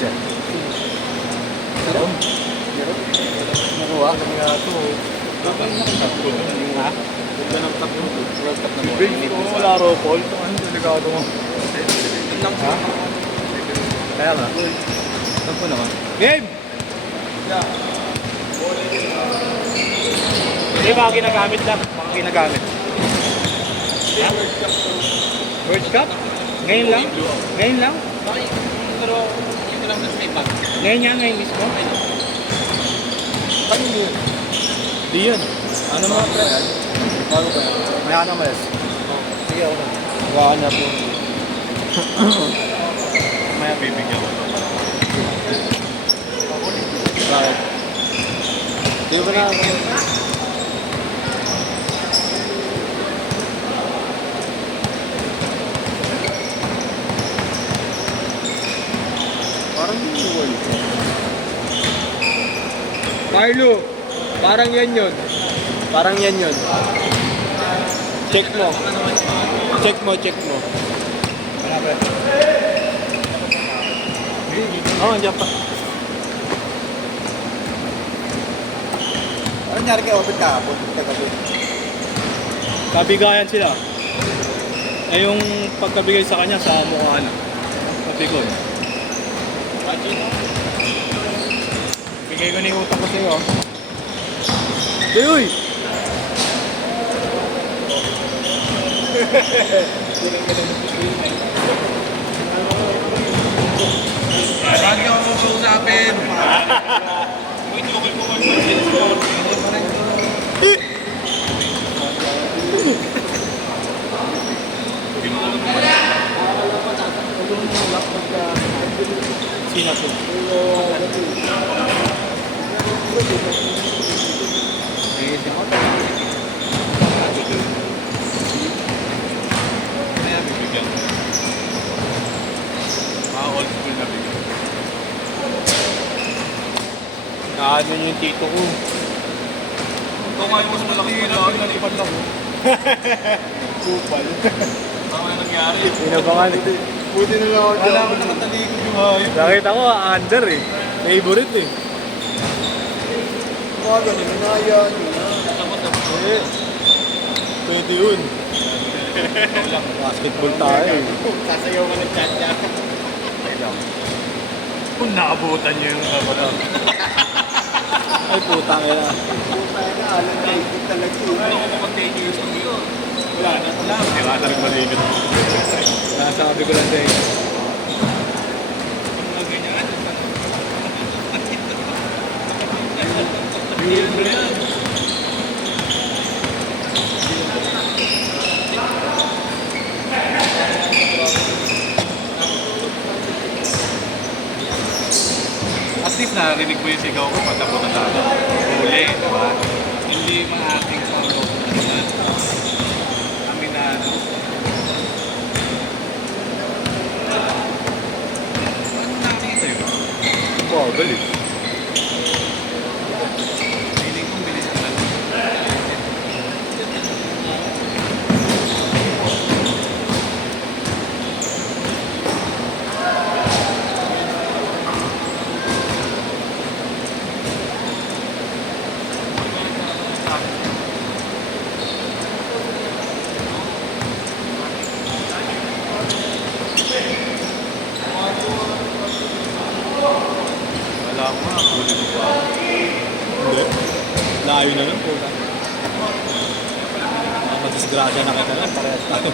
dyan. Meron? Nakuha? Ano nga ito? Ha? Ganda ng tatlo. World Cup na Big ko laro, Paul. Ano delikado mo? Lang Ha? Kaya nga. Sampo naman. Game! Hindi, mga ginagamit lang. Mga ginagamit. Ha? World Cup? Ngayon lang? Ngayon lang? Pero ito lang sa iPad. Ngayon nga, ngayon mismo? Ano yun? Di yun. Ano mga pre? Bago ba yan? May ano mas? Sige, ako na. Nakahanap yung... Maya bibigyan ko. Bakit? Di ba na... Parang hindi yung World Cup. Carlo, parang yan yun. Parang yan yun. Check mo. Check mo, check mo. Oo, andiyan pa. Ano nangyari kay Open kahapon? Kagabi. Kabigayan sila. Eh yung pagkabigay sa kanya sa mukha na. Kabigoy. Bigay ko na yung utang ko sa'yo. Uy! Lagi ako susapin. Sino po? Maya bibigyan ko. Mga old school na bigyan. Naano yung tito ko. Ito nga yung mas malaki na pinalipad lang. Kupal. Tama na nangyari. Inabangan eh. Buti na lang ako dyan. Wala ko nakatalikod yung hayop. Nakita ko, under eh. Favorite eh. Mga ganun, nangyayaan yun. Eh. Pwede yun. Basketball tayo eh. Sasayaw ka ng chat niya. Kung naabutan niyo yung wala. Ay putang ina. Tayo na, alam na ikot talaga yun. Ano ko kung 10 years ago yun? Wala na. Wala. Di ba talagang malimit? Nasabi ko lang sa inyo. Mga ganyan. Yun ba yan? At least narinig mo yung sigaw ko pag napunta tayo. Huli, di ba? Hindi mga ating panglo. Kami na ano. Ano nakita yun? Wow, galing. Feeling kong bilis ka lang. Wala ko nga, huli mo pa. Hindi. Layo na lang po. Madisgrasya na kita lang. Parehas tayo.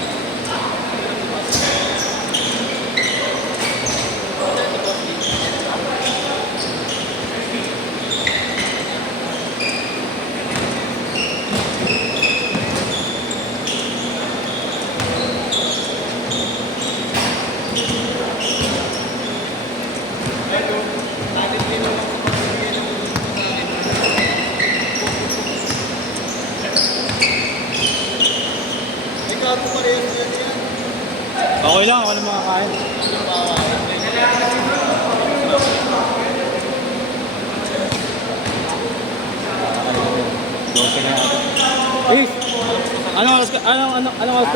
Okay lang, ako na makakain. Dose na ako. Eh, ano oras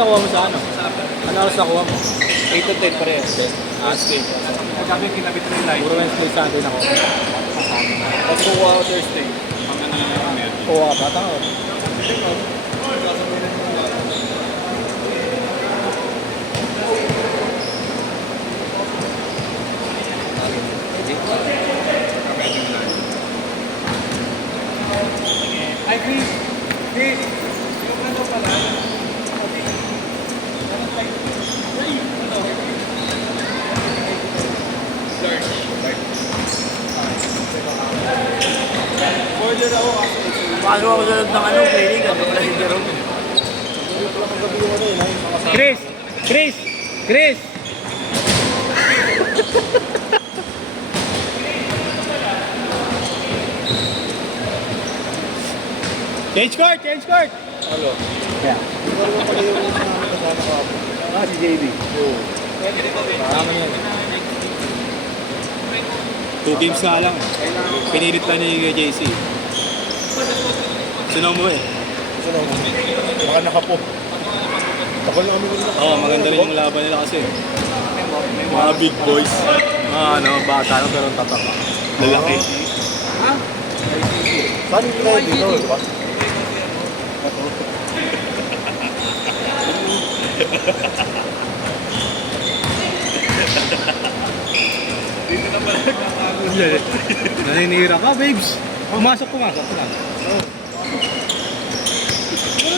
nakuha mo sa ano? Ano oras nakuha mo? 8 to 10 parehas. Sige. Sabi, kinabit na yung light. Puro Wednesday sa atin ako. Tapos kuha ako Thursday. Pang ano na yung meron. Oo, bata ko. Ay, Chris! Chris! Yung ano pala, order ako kasi Paano ako sunod ng ano, training? Ano pala si Jerome? Chris! Chris! Chris! Change court! Change court! Ano? Yeah. Ikaw naman pala yung namin kasama ko ako. Ah, si JB. Oo. Marami yan. 2 games nga lang. Pinilit lang ni JC. Sinaw mo eh. Gusto naman. Baka nakapo. Takol na kami rin ako. Oo, maganda rin yung laban nila kasi. Mga big boys. Mga ano, bata na pero tataka. Lalaki. Saan yung tayo dito, di ba? Naninira ka, babes. Pumasok. Ano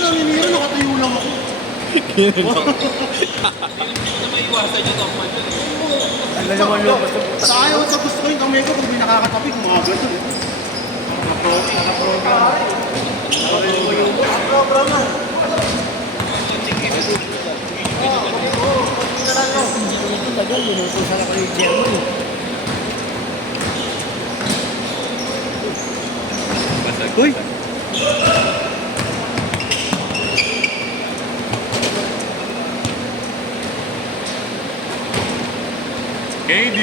naninira? Nakatayo lang ako. Ano naman lumabas na puta? Sa ayaw sa gusto ko yung kamay ko kung may nakakatabi, kumagal doon eh. Nakaprogram. Nakaprogram na. Tagal, minutusan ako yung Germany. Uy! KD!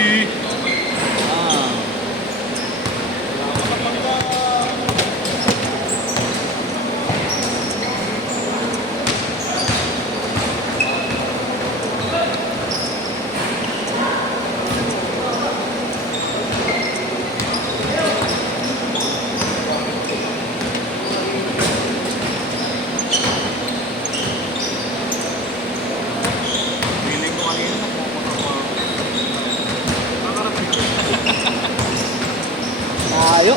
Feeling ko kanina Tayo!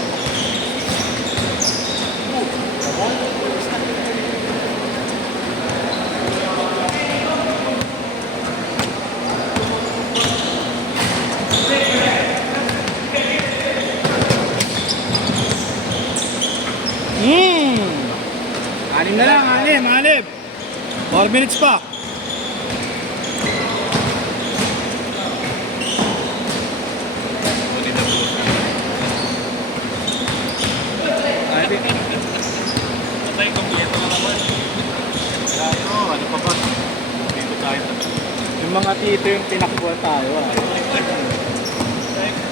Anim na lang, anim. 4 minutes pa. Patay, kompleto na naman. Tayo, ano pa ba? Dito tayo. Yung mga tito yung tinakbuhan tayo.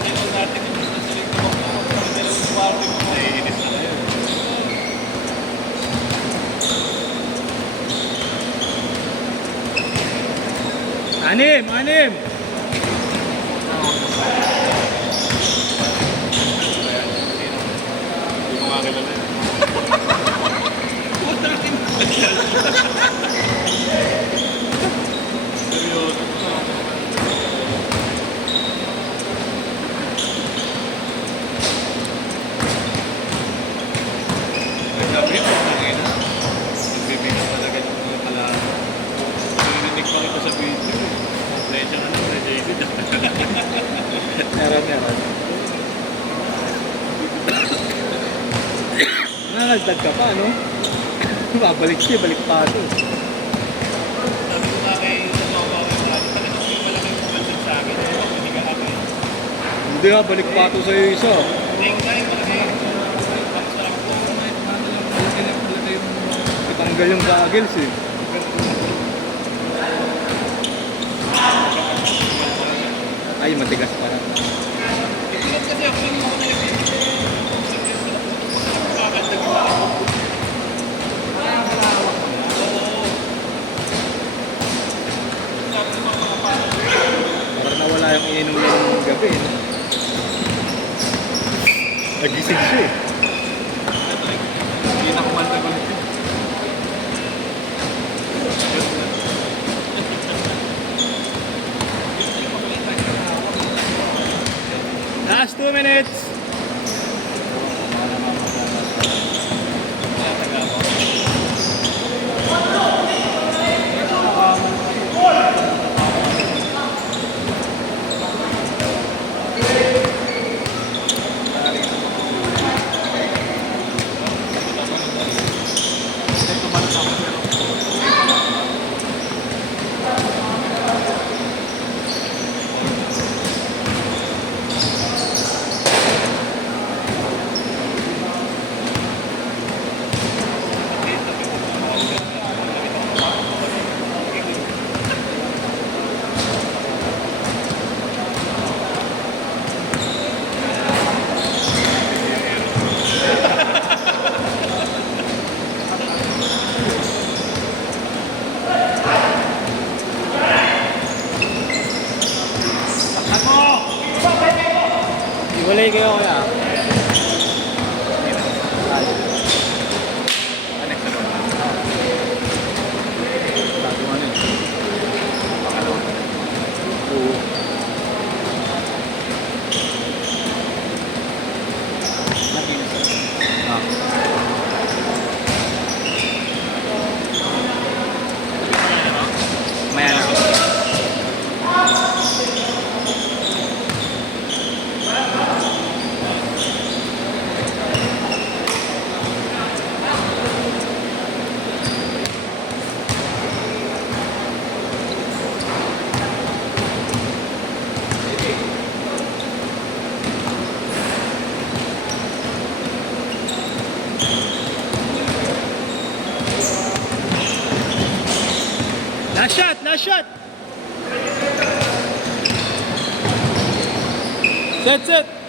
Dito natin yung gusto sa dito. Dalawang party mo. Naiinis na yun. Anim! Hindi ko makakilala yun. Seryoso. Sabi ko, tangina. Nagbibigay talaga yung mga pala. Narinig pa kita sa video. Pleasure na lang, JD. Meron. Nalagdag ka pa, no? Babalik siya, balik pa ito. Sabi ko nga kay talagang yung malaking pumansin sa akin. Hindi ka ako. Hindi nga, balik pa ito sa'yo isa. Tanggal yung goggles eh. Ay, matigas pa. Parang nawala yung ininom ng gabi. Grabe eh. Nagising siya eh. Hindi na kumanta ko ulit. Last 2 minutes. Iwalay kayo kaya. Maya na. Last shot! Last shot! Set, set!